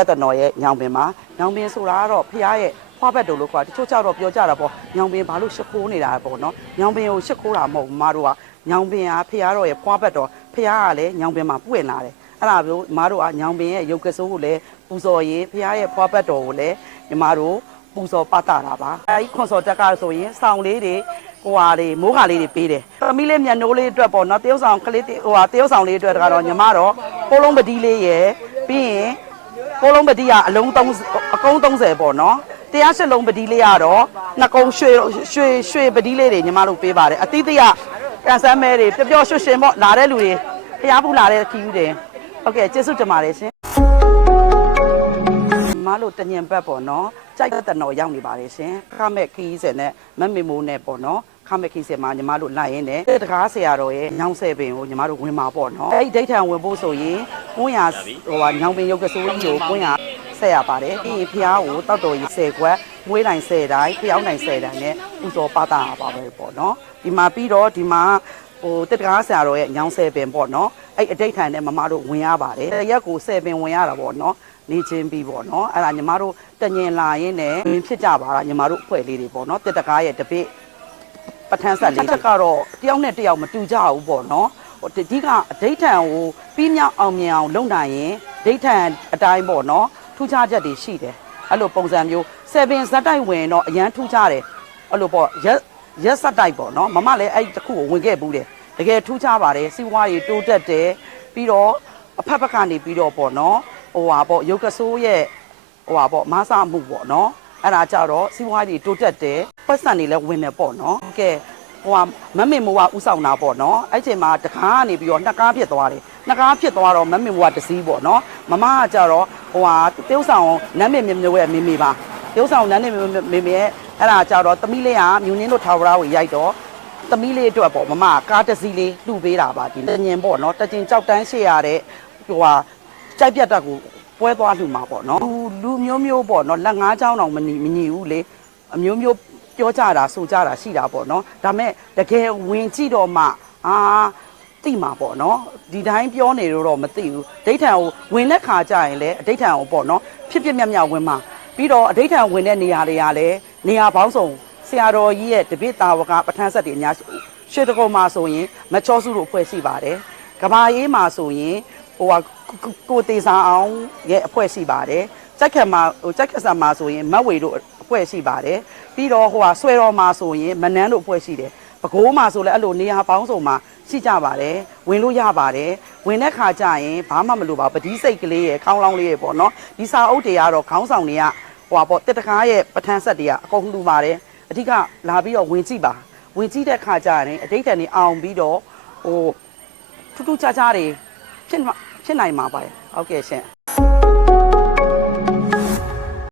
တက်တနော်ရဲ့ညောင်ပင်မှာညောင်ပင်ဆိုတာကတော့ဖရားရဲ့ဖွားဘက်တို့လို့ခေါ်တချို့ကြတော့ပြောကြတာပေါ့ညောင်ပင်ဘာလို့ရှ िख ိုးနေတာပေါ့နော်ညောင်ပင်ကိုရှ िख ိုးတာမဟုတ်ဘူးမတို့ကညောင်ပင်ကဖရားတော့ရဲ့ဖွားဘက်တော့ဖရားကလည်းညောင်ပင်မှာပွင့်လာတယ်အဲ့ဒါမျိုးမတို့ကညောင်ပင်ရဲ့ရုပ်ကစိုးကိုလည်းပူဇော်ရေးဖရားရဲ့ဖွားဘက်တော်ကိုလည်းညီမတို့ပူဇော်ပတ်တာတာပါအဲဒီခွန်စော်တက်ကဆိုရင်စောင်းလေးတွေဟိုဟာလေးမိုးကာလေးတွေပေးတယ်။သမီးလေးမျက်နှိုးလေးအတွက်ပေါ့နော်တရုတ်ဆောင်ကလေးဟိုဟာတရုတ်ဆောင်လေးအတွက်ကတော့ညီမတော့ပိုးလုံးပတိလေးရယ်ပြီးရင် ကိုလုံးပတိကအလုံး30အကုန်း30ပေါ့နော်တရားရှစ်လုံးပတိလေးကတော့နှစ်ကုန်းရွှေရွှေရွှေပတိလေးတွေညီမတို့ပေးပါတယ်အတိတ်ကကန်ဆမ်းမဲတွေပျော်ပျော်ရွှွှရှင်ပေါ့လာတဲ့လူတွေဖျားဘူးလာတဲ့ခီးယူတယ်ဟုတ်ကဲ့ကျေးဇူးတင်ပါတယ်ရှင်ညီမတို့တညင်ဘက်ပေါ့နော်ကြိုက်တဲ့တော်ရောက်နေပါတယ်ရှင်ခမဲ့ခီးစင်နဲ့မမေမိုးနဲ့ပေါ့နော် ခမဲ့ခီးစင်မှာညီမတို့လိုက်ရင်းနဲ့တကားဆရာတော်ရဲ့ညောင်ဆဲပင်ကိုညီမတို့ဝင်มาပေါ့နော်အဲ့ဒီဒိဋ္ဌံဝင်ဖို့ဆိုရင်ကွန်းရဟိုဟာညောင်ပင်ရုပ်ကစိုးကြီးကိုကွန်းရဆက်ရပါတယ်ပြီးရင်ဖျားကိုတောက်တော်ကြီး10ခွက်မွေးတိုင်း10တိုင်းဖျောင်းတိုင်း10တိုင်းနဲ့ပူဇော်ပတာပါပဲပေါ့နော်ဒီမှာပြီးတော့ဒီမှာဟိုတက်တကားဆရာတော်ရဲ့ညောင်း10ပင်ပေါ့နော်အဲ့အတိတ်ထိုင်နဲ့မမတို့ဝင်ရပါတယ်ရက်ကို10ပင်ဝင်ရတာပေါ့နော်နေချင်းပြီးပေါ့နော်အဲ့ဒါညီမတို့တညင်လာရင်းနဲ့ဝင်ဖြစ်ကြပါလားညီမတို့အဖွဲ့လေးတွေပေါ့နော်တက်တကားရဲ့တပိ ပဋ္ဌာန်းဆက်လေးတက်ကတော့တယောက်နဲ့တယောက်မတူကြဘူးပေါ့နော်ဟိုဒီကအဋိဋ္ဌံကိုပြီးမြောက်အောင်မြင်အောင်လုပ်နိုင်ရင်ဒိဋ္ဌံအတိုင်းပေါ့နော်ထူးခြားချက်တွေရှိတယ်အဲ့လိုပုံစံမျိုး7ဇက်တိုက်ဝင်တော့အရန်ထူးခြားတယ်အဲ့လိုပေါ့ရက်ရက်စက်တိုက်ပေါ့နော်မမလည်းအဲ့တစ်ခုကိုဝင်ခဲ့ဘူးတယ်တကယ်ထူးခြားပါတယ်စီးပွားရေးတိုးတက်တယ်ပြီးတော့အဖက်ဖက်ကနေပြီးတော့ပေါ့နော်ဟိုဟာပေါ့ရုပ်ကဆိုးရဲ့ဟိုဟာပေါ့မဆာမှုပေါ့နော်အဲ့ဒါကြတော့စီးပွားရေးတိုးတက်တယ် ပတ်စံတွေလည်းဝင်တယ်ပေါ့နော်ကဲဟိုဟာမမင်မိုးကဥဆောင်တာပေါ့နော်အဲ့ချိန်မှာတကားကနေပြီးတော့နှစ်ကားဖြစ်သွားတယ်နှစ်ကားဖြစ်သွားတော့မမင်မိုးကတစည်းပေါ့နော်မမကကြတော့ဟိုဟာတေးဥဆောင်နမ်းမင်မြမျိုးရဲ့မိမိပါတေးဥဆောင်နမ်းနေမိမိရဲ့အဲ့ဒါကြတော့သမီးလေးကမြူနင်းတို့ထာဝရကိုရိုက်တော့သမီးလေးအတွက်ပေါ့မမကားတစည်းလေးလှူပေးတာပါဒီတညင်ပေါ့နော်တကျင်ကြောက်တန်းရှေ့ရတဲ့ဟိုဟာကြိုက်ပြတ်တက်ကိုပွဲသွားလှူမှာပေါ့နော်လူလူမျိုးမျိုးပေါ့နော်လက်ငါးချောင်းတော့မညီမညီဘူးလေအမျိုးမျိုး ပြောကြတာဆိုကြတာရှိတာပေါ့နော်ဒါမဲ့တကယ်ဝင်ကြည့်တော့မှအာသိမှာပေါ့နော်ဒီတိုင်းပြောနေလို့တော့မသိဘူးဒိဋ္ဌံကိုဝင်တဲ့ခါကျရင်လည်းအဒိဋ္ဌံကိုပေါ့နော်ဖြစ်ဖြစ်မြတ်မြတ်ဝင်မှာပြီးတော့အဒိဋ္ဌံဝင်တဲ့နေရာတွေကလည်းနေရာပေါင်းစုံဆရာတော်ကြီးရဲ့တပိတာဝကပဋ္ဌာန်းဆက်တွေအများကြီးရွှေတကုံမှာဆိုရင်မချောစုတို့ဖွဲ့ရှိပါတယ်ကဘာအေးမှာဆိုရင်ဟိုဟာကိုကိုတေစာအောင်ရဲ့အဖွဲ့ရှိပါတယ်ကြက်ခက်မှာဟိုကြက်ခက်ဆာမှာဆိုရင်မတ်ဝေတို့အ ဖွဲ့ရှိပါတယ်ပြီးတော့ဟိုဟာဆွဲတော်မှာဆိုရင်မနန်းတို့အဖွဲ့ရှိတယ်ပကိုးမှာဆိုလည်းအဲ့လိုနေရာပေါင်းစုံမှာရှိကြပါတယ်ဝင်လို့ရပါတယ်ဝင်တဲ့ခါကျရင်ဘာမှမလိုပါဘူးပတိစိတ်ကလေးရယ်ခေါင်းလောင်းလေးရယ်ပေါ့နော်ဒီစာအုပ်တွေကတော့ခေါင်းဆောင်တွေကဟိုပါပေါ့တက်တကားရဲ့ပဋ္ဌာန်းဆက်တွေကအကုန်လူပါတယ်အဓိကလာပြီးတော့ဝင်ကြည့်ပါဝင်ကြည့်တဲ့ခါကျရင်အတိတ်တန်တွေအောင်ပြီးတော့ဟိုထူးထူးခြားခြားတွေဖြစ်မှာဖြစ်နိုင်မှာပါတယ်ဟုတ်ကဲ့ရှင်